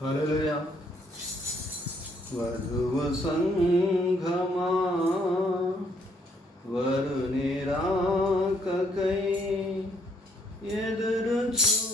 హల్లెలూయా వధువు సంఘమా వరుని రాకకై ఎదురు చూచుతున్నావా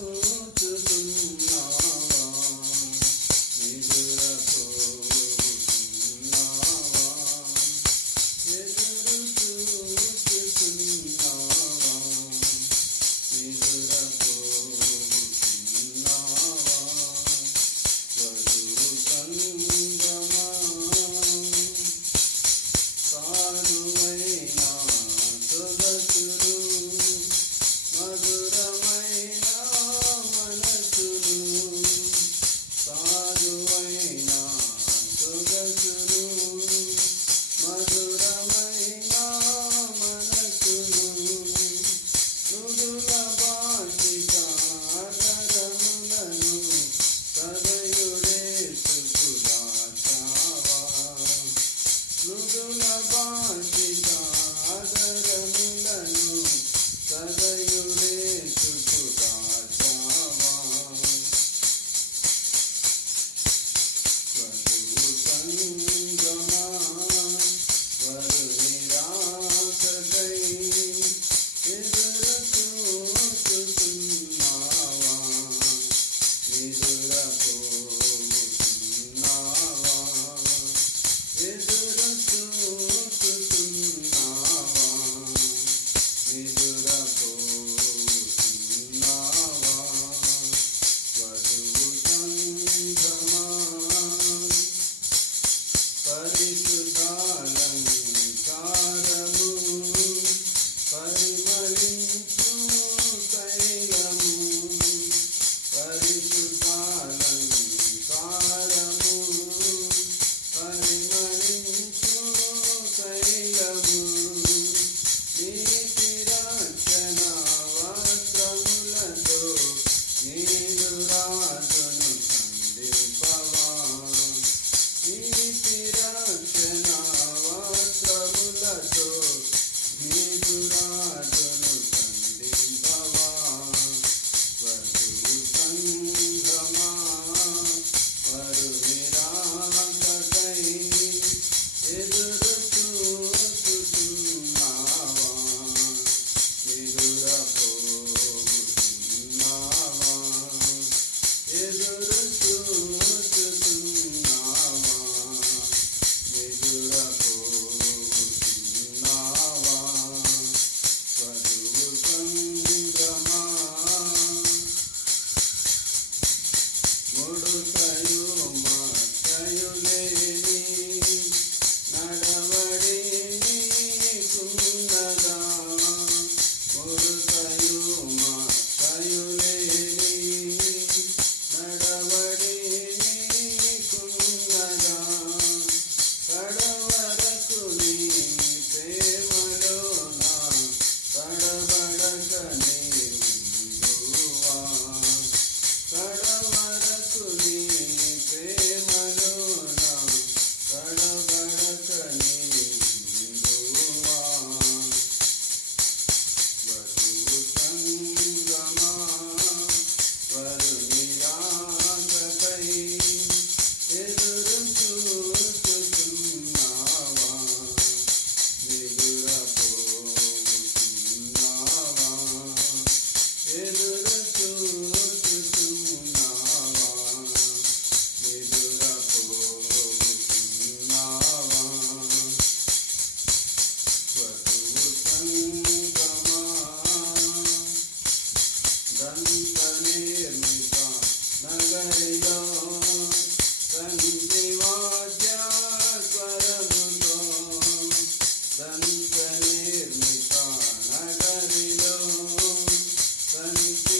Amém.